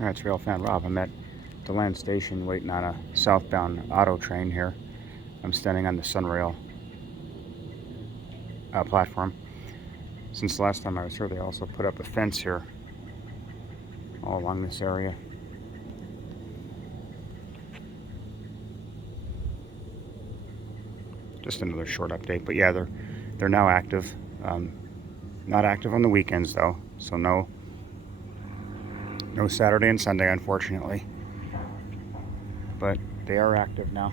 Alright, it's RailFan Rob. I'm at DeLand Station waiting on a southbound auto train here. I'm standing on the Sunrail platform. Since the last time I was here, they also put up a fence here all along this area. Just another short update, but yeah, they're now active. Not active on the weekends though, so no Saturday and Sunday, unfortunately. But they are active now.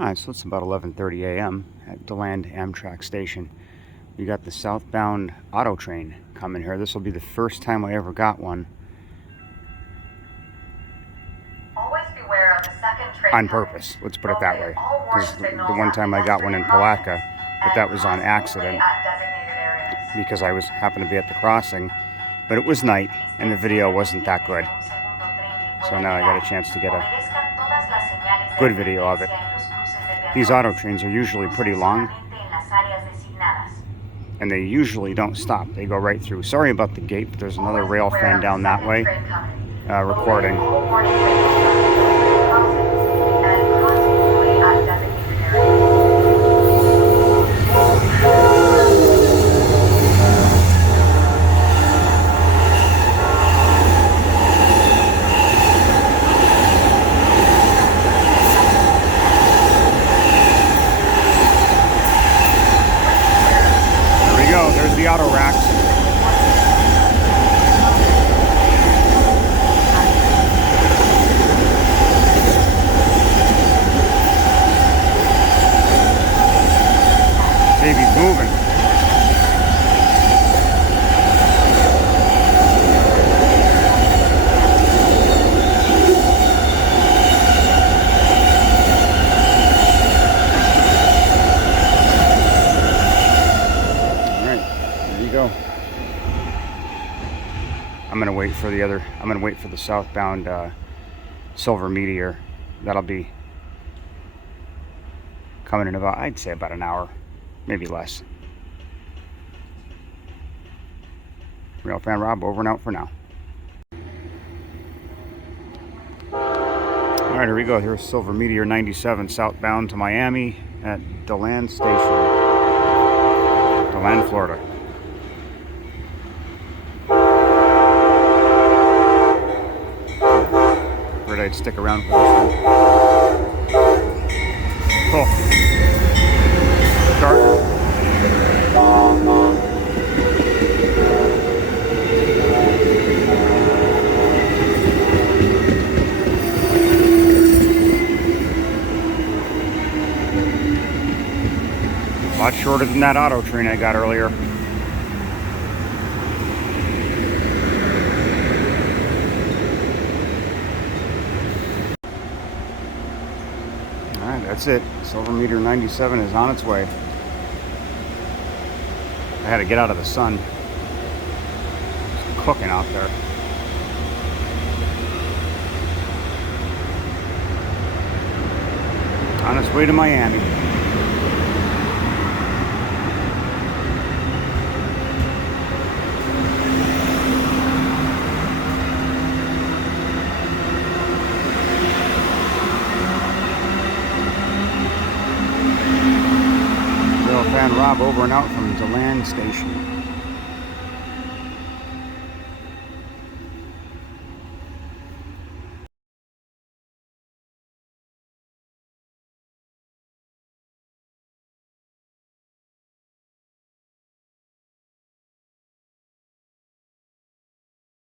Alright, so it's about 11:30 a.m. at DeLand Amtrak Station. We got the southbound auto train coming here. This will be the first time I ever got one. Always beware of the second train On purpose, let's put it that way. Because the one time I got one in Palatka, but that was on accident. Because I happened to be at the crossing, but it was night and the video wasn't that good. So now I got a chance to get a good video of it. These auto trains are usually pretty long, and they usually don't stop. They go right through. Sorry about the gate, but there's another RailFan down that way recording. There's the auto racks. Baby's moving. Go. I'm gonna wait for the southbound Silver Meteor. That'll be coming in about, I'd say about an hour, maybe less. RailFan Rob, over and out for now. Alright, here we go. Here's Silver Meteor 97 southbound to Miami at DeLand Station, DeLand, Florida. I'd stick around for this one. Cool. Start. A lot shorter than that auto train I got earlier. Alright, that's it. Silver Meteor 97 is on its way. I had to get out of the sun. It's cooking out there. On its way to Miami. RailFan Rob, over and out from DeLand Station.